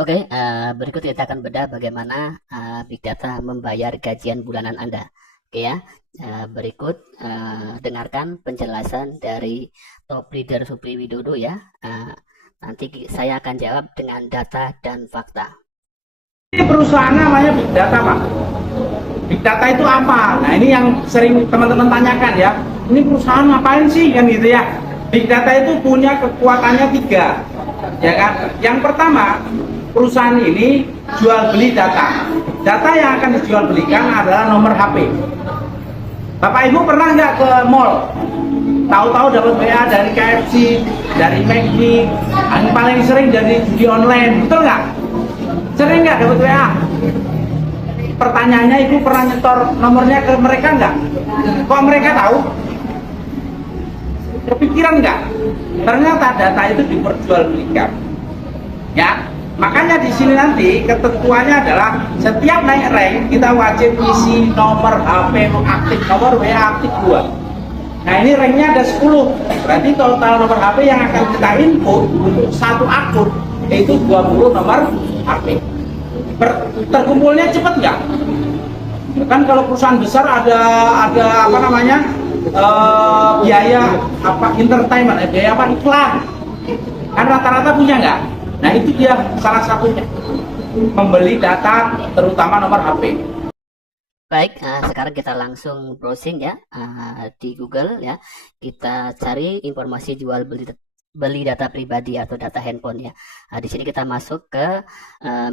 Oke, berikut kita akan bedah bagaimana Big Data membayar gajian bulanan Anda. Oke ya, berikut dengarkan penjelasan dari Top Leader Supri Widodo ya. Nanti saya akan jawab dengan data dan fakta. Ini perusahaan namanya Big Data, Pak. Big Data itu apa? Nah, ini yang sering teman-teman tanyakan ya. Ini perusahaan ngapain sih kan gitu ya? Big Data itu punya kekuatannya 3, ya kan? Yang pertama, perusahaan ini jual beli data. Data yang akan dijual belikan adalah nomor HP. Bapak Ibu pernah nggak ke mall? Tahu-tahu dapat WA dari KFC, dari McD, yang paling sering dari judi online, betul nggak? Sering nggak dapat WA? Pertanyaannya, Ibu pernah nyetor nomornya ke mereka nggak? Kok mereka tahu? Kepikiran nggak? Ternyata data itu diperjualbelikan. Ya, makanya di sini nanti ketentuannya adalah setiap naik rank kita wajib isi nomor HP aktif, nomor WA aktif 2. Nah, ini ranknya ada 10. Berarti total nomor HP yang akan kita input untuk satu akun yaitu 20 nomor HP. Terkumpulnya cepat nggak? Kan kalau perusahaan besar ada apa namanya biaya apa entertainment, biaya apa iklan. Kan rata-rata punya nggak? Nah, itu dia salah satunya, membeli data terutama nomor HP. Baik, sekarang kita langsung browsing ya di Google ya. Kita cari informasi jual beli data pribadi atau data handphone ya. Di sini kita masuk ke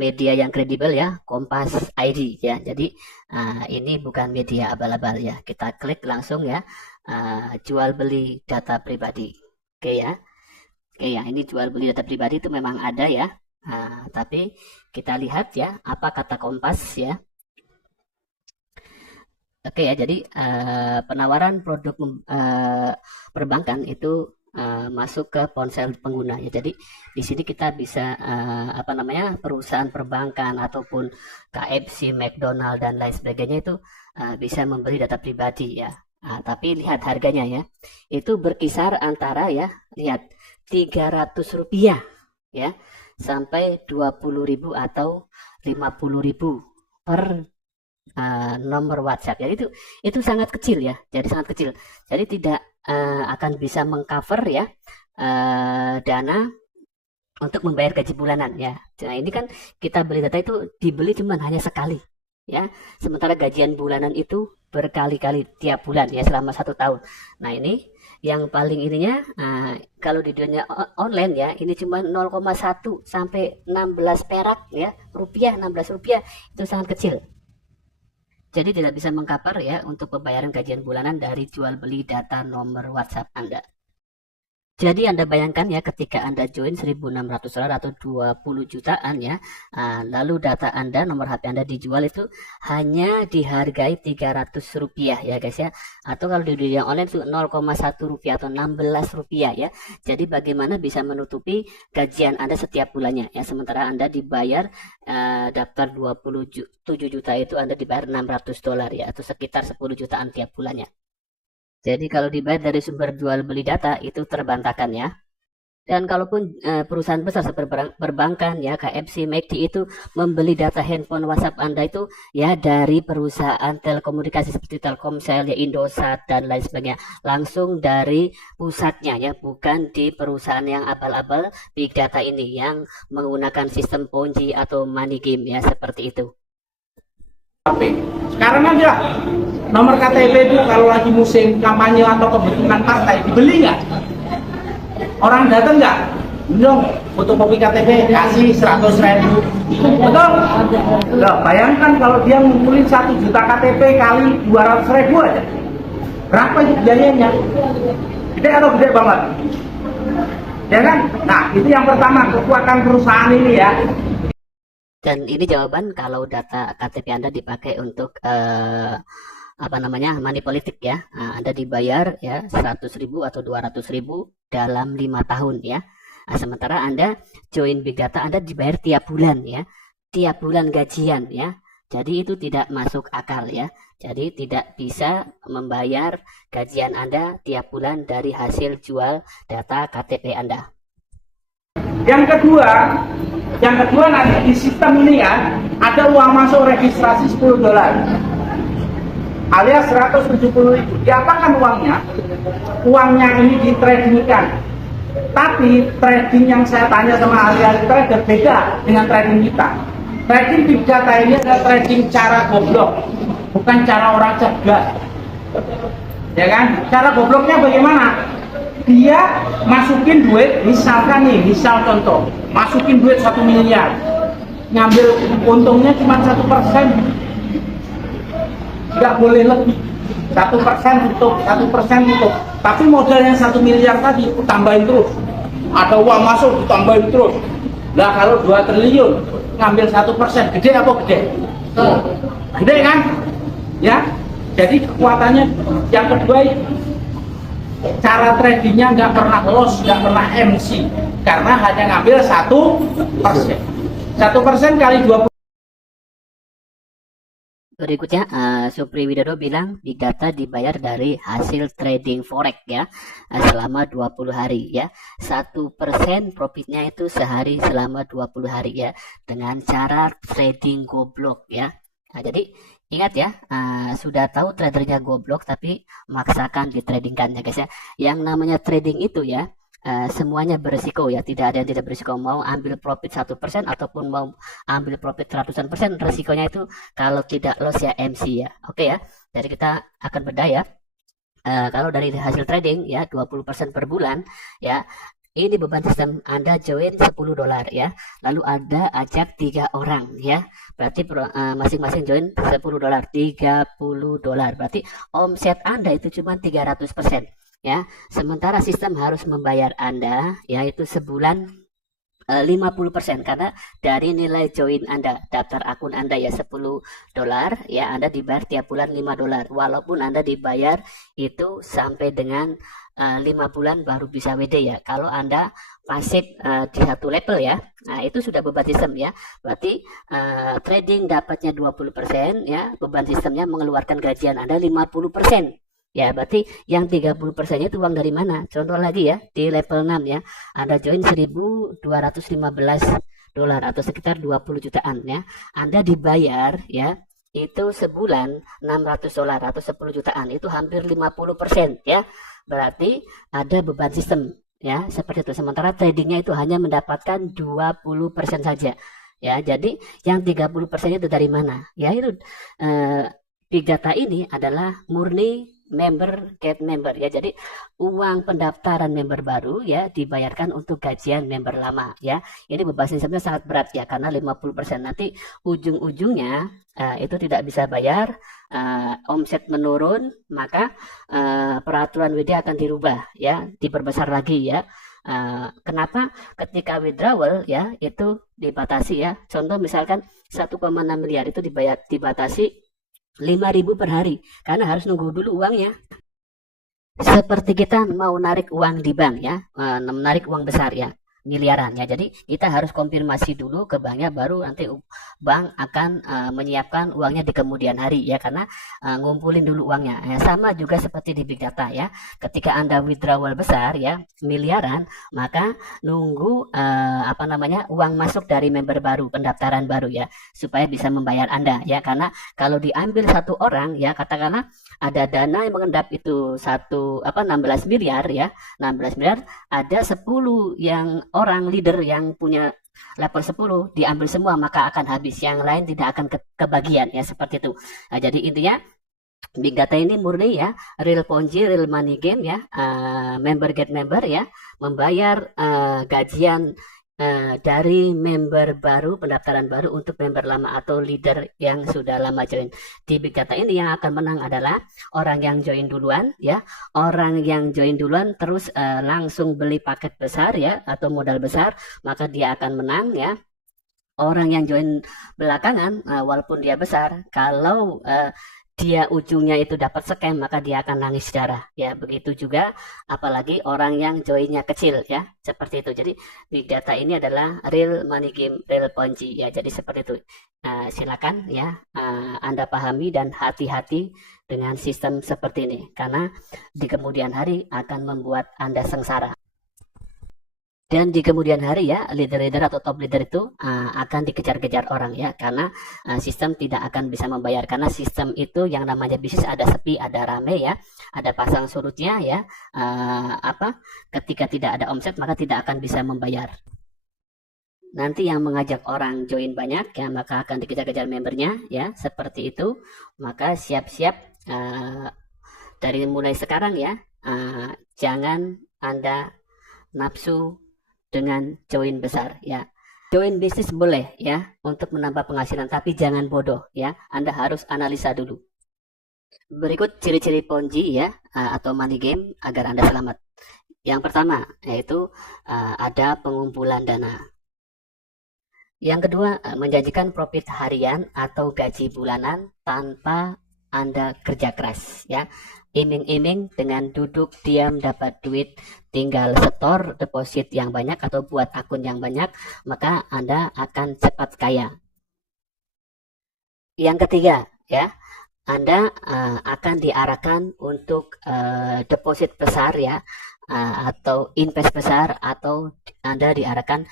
media yang kredibel ya, Kompas ID ya. Jadi ini bukan media abal-abal ya. Kita klik langsung ya, jual beli data pribadi. Oke ya. Oke ya, ini jual beli data pribadi itu memang ada ya. Tapi kita lihat ya, apa kata Kompas ya. Oke ya, jadi penawaran produk perbankan itu masuk ke ponsel pengguna ya. Jadi di sini kita bisa apa namanya, perusahaan perbankan ataupun KFC, McDonald dan lain sebagainya itu bisa membeli data pribadi ya. Tapi lihat harganya ya. Itu berkisar antara ya, lihat Rp300 ya sampai 20.000 atau 50.000 per nomor WhatsApp. Jadi itu sangat kecil ya. Jadi sangat kecil. Jadi tidak akan bisa mengcover ya dana untuk membayar gaji bulanan ya. Nah, ini kan kita beli data itu dibeli cuma hanya sekali ya. Sementara gajian bulanan itu berkali-kali tiap bulan ya selama 1 tahun. Nah, ini yang paling ininya kalau di dunia online ya, ini cuma 0,1 sampai 16 perak ya, rupiah, 16 rupiah, itu sangat kecil. Jadi tidak bisa mengcover ya untuk pembayaran gajian bulanan dari jual beli data nomor WhatsApp Anda. Jadi Anda bayangkan ya, ketika Anda join $1.600 atau 20 jutaan ya, lalu data Anda, nomor HP Anda dijual itu hanya dihargai Rp300 ya guys ya. Atau kalau di dunia online itu 0,1 rupiah atau 16 rupiah ya. Jadi bagaimana bisa menutupi gajian Anda setiap bulannya ya. Sementara Anda dibayar daftar 27 juta itu Anda dibayar $600 ya, atau sekitar 10 jutaan tiap bulannya. Jadi kalau dibayar dari sumber jual beli data itu terbantahkan ya. Dan kalaupun perusahaan besar seperti perbankan ya, KFC, McD itu membeli data handphone WhatsApp Anda itu ya dari perusahaan telekomunikasi seperti Telkomsel ya, Indosat dan lain sebagainya, langsung dari pusatnya ya, bukan di perusahaan yang abal-abal Big Data ini yang menggunakan sistem Ponzi atau money game ya, seperti itu. Sekarang aja nomor KTP itu kalau lagi musim kampanye atau pembentukan partai dibeli nggak? Orang datang nggak? Dong, fotokopi KTP kasih 100.000. Betul? Loh, bayangkan kalau dia ngumpulin 1 juta KTP kali 200.000 aja. Berapa itu biayanya? Gede atau gede banget? Ya kan? Nah, itu yang pertama, kekuatan perusahaan ini ya. Dan ini jawaban kalau data KTP Anda dipakai untuk apa namanya, money politik ya. Anda dibayar ya 100.000 atau 200.000 dalam 5 tahun ya. Sementara Anda join Big Data, Anda dibayar tiap bulan ya, tiap bulan gajian ya. Jadi itu tidak masuk akal ya. Jadi tidak bisa membayar gajian Anda tiap bulan dari hasil jual data KTP Anda. Yang kedua nanti di sistem ini kan ada uang masuk registrasi $10 alias 170.000. Diapakan uangnya? Uangnya ini ditradingkan. Tapi trading yang saya tanya sama ahli-ahli trader beda dengan trading kita. Trading big data ini adalah trading cara goblok, bukan cara orang cerdas. Ya kan? Cara gobloknya bagaimana? Dia masukin duit, misalkan nih, misal contoh, masukin duit 1 miliar, ngambil untungnya cuma 1%, nggak boleh lebih. 1% tutup, 1% tutup. Tapi modal yang 1 miliar tadi tambahin terus. Ada uang masuk ditambahin terus. Lah kalau 2 triliun ngambil 1%, gede apa gede? Gede kan? Ya. Jadi kekuatannya yang kedua cara tradingnya nggak pernah loss, nggak pernah MC, karena hanya ngambil 1%. 1% kali 20. Berikutnya, Supri Widodo bilang Big Data dibayar dari hasil trading forex ya, selama 20 hari ya. 1% profitnya itu sehari selama 20 hari ya, dengan cara trading goblok ya. Nah, jadi ingat ya, sudah tahu tradernya goblok tapi maksakan ditradingkan ya guys ya. Yang namanya trading itu ya, semuanya berisiko ya, tidak ada yang tidak berisiko. Mau ambil profit 1% ataupun mau ambil profit ratusan persen, resikonya itu kalau tidak loss ya MC ya. Oke ya, jadi kita akan bedah ya. Kalau dari hasil trading ya 20% per bulan ya, ini beban sistem Anda join $10 ya, lalu Anda ajak 3 orang ya, berarti masing-masing join $10, $30, berarti omset Anda itu cuma 300% ya. Sementara sistem harus membayar Anda yaitu sebulan 50%, karena dari nilai join Anda, daftar akun Anda ya $10 ya, Anda dibayar tiap bulan $5, walaupun Anda dibayar itu sampai dengan 5 bulan baru bisa WD ya. Kalau Anda pasif di satu level ya, nah itu sudah beban sistem ya. Berarti trading dapatnya 20% ya, beban sistemnya mengeluarkan gajian Anda 50%. Ya, berarti yang 30% itu uang dari mana? Contoh lagi ya, di level 6 ya, Anda join $1.215 atau sekitar 20 jutaan ya. Anda dibayar ya, itu sebulan $600 atau 10 jutaan, itu hampir 50% ya. Berarti ada beban sistem ya, seperti itu. Sementara tradingnya itu hanya mendapatkan 20% saja ya. Jadi yang 30% itu dari mana? Ya itu Big Data ini adalah murni member get member ya. Jadi uang pendaftaran member baru ya dibayarkan untuk gajian member lama ya. Ini beban sistemnya sangat berat ya, karena 50% nanti ujung-ujungnya itu tidak bisa bayar, omset menurun, maka peraturan WD akan dirubah ya, diperbesar lagi ya. Kenapa? Ketika withdrawal ya itu dibatasi ya. Contoh misalkan 1,6 miliar itu dibatasi 5.000 per hari, karena harus nunggu dulu uangnya. Seperti kita mau narik uang di bank ya, menarik uang besar ya, miliaran ya. Jadi kita harus konfirmasi dulu ke banknya, baru nanti bank akan menyiapkan uangnya di kemudian hari ya, karena ngumpulin dulu uangnya. Sama juga seperti di Big Data ya. Ketika Anda withdrawal besar ya, miliaran, maka nunggu uang masuk dari member baru, pendaftaran baru ya, supaya bisa membayar Anda ya. Karena kalau diambil satu orang ya, katakanlah ada dana yang mengendap itu 16 miliar ya, 16 miliar, ada 10 yang orang leader yang punya level 10 diambil semua, maka akan habis, yang lain tidak akan kebagian ya, seperti itu. Nah, jadi intinya Big Data ini murni ya, real Ponzi, real money game ya, member get member ya, membayar gajian dari member baru, pendaftaran baru untuk member lama atau leader yang sudah lama join. Di Big Data ini yang akan menang adalah orang yang join duluan ya, orang yang join duluan terus langsung beli paket besar ya atau modal besar, maka dia akan menang ya. Orang yang join belakangan walaupun dia besar, kalau dia ujungnya itu dapat scam, maka dia akan nangis darah ya. Begitu juga apalagi orang yang joinnya kecil ya, seperti itu. Jadi Big Data ini adalah real money game, real Ponzi ya. Jadi seperti itu. Silakan ya Anda pahami dan hati-hati dengan sistem seperti ini, karena di kemudian hari akan membuat Anda sengsara. Dan di kemudian hari ya, leader-leader atau top leader itu akan dikejar-kejar orang ya, karena sistem tidak akan bisa membayar, karena sistem itu yang namanya bisnis ada sepi, ada rame ya, ada pasang surutnya ya, ketika tidak ada omset maka tidak akan bisa membayar. Nanti yang mengajak orang join banyak ya, maka akan dikejar-kejar membernya ya, seperti itu. Maka siap-siap dari mulai sekarang ya, jangan Anda nafsu dengan join besar ya. Join bisnis boleh ya untuk menambah penghasilan, tapi jangan bodoh ya. Anda harus analisa dulu. Berikut ciri-ciri Ponzi ya, atau money game agar Anda selamat. Yang pertama yaitu ada pengumpulan dana. Yang kedua, menjanjikan profit harian atau gaji bulanan tanpa Anda kerja keras ya. Iming-iming dengan duduk diam dapat duit, tinggal setor deposit yang banyak atau buat akun yang banyak, maka Anda akan cepat kaya. Yang ketiga ya, Anda akan diarahkan untuk deposit besar ya, atau invest besar, atau Anda diarahkan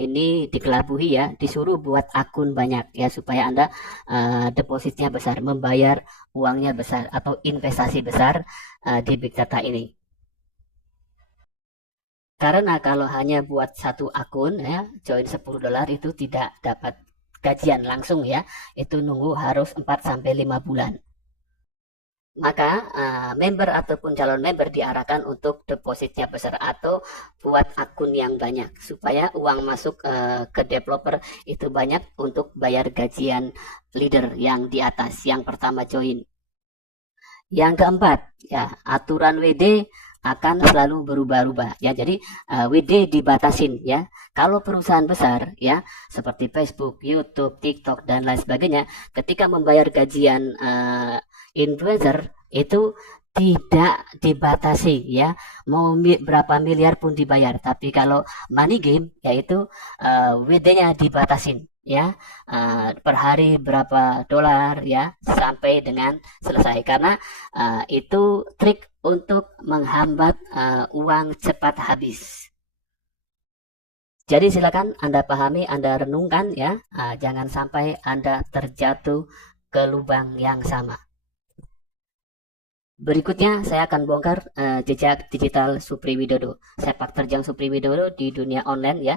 ini dikelabui ya, disuruh buat akun banyak ya, supaya Anda depositnya besar, membayar uangnya besar, atau investasi besar di Big Data ini. Karena kalau hanya buat satu akun ya, join $10 itu tidak dapat gajian langsung ya, itu nunggu harus 4-5 bulan. Maka member ataupun calon member diarahkan untuk depositnya besar atau buat akun yang banyak, supaya uang masuk ke developer itu banyak untuk bayar gajian leader yang di atas, yang pertama join. Yang keempat ya, aturan WD akan selalu berubah-ubah ya. Jadi WD dibatasin ya. Kalau perusahaan besar ya, seperti Facebook, YouTube, TikTok dan lain sebagainya, ketika membayar gajian influencer itu tidak dibatasi ya, mau berapa miliar pun dibayar. Tapi kalau money game yaitu WD-nya dibatasin ya, per hari berapa dolar ya, sampai dengan selesai, karena itu trik untuk menghambat uang cepat habis. Jadi silakan Anda pahami, Anda renungkan ya, jangan sampai Anda terjatuh ke lubang yang sama. Berikutnya saya akan bongkar jejak digital Supri Widodo, sepak terjang Supri Widodo di dunia online ya.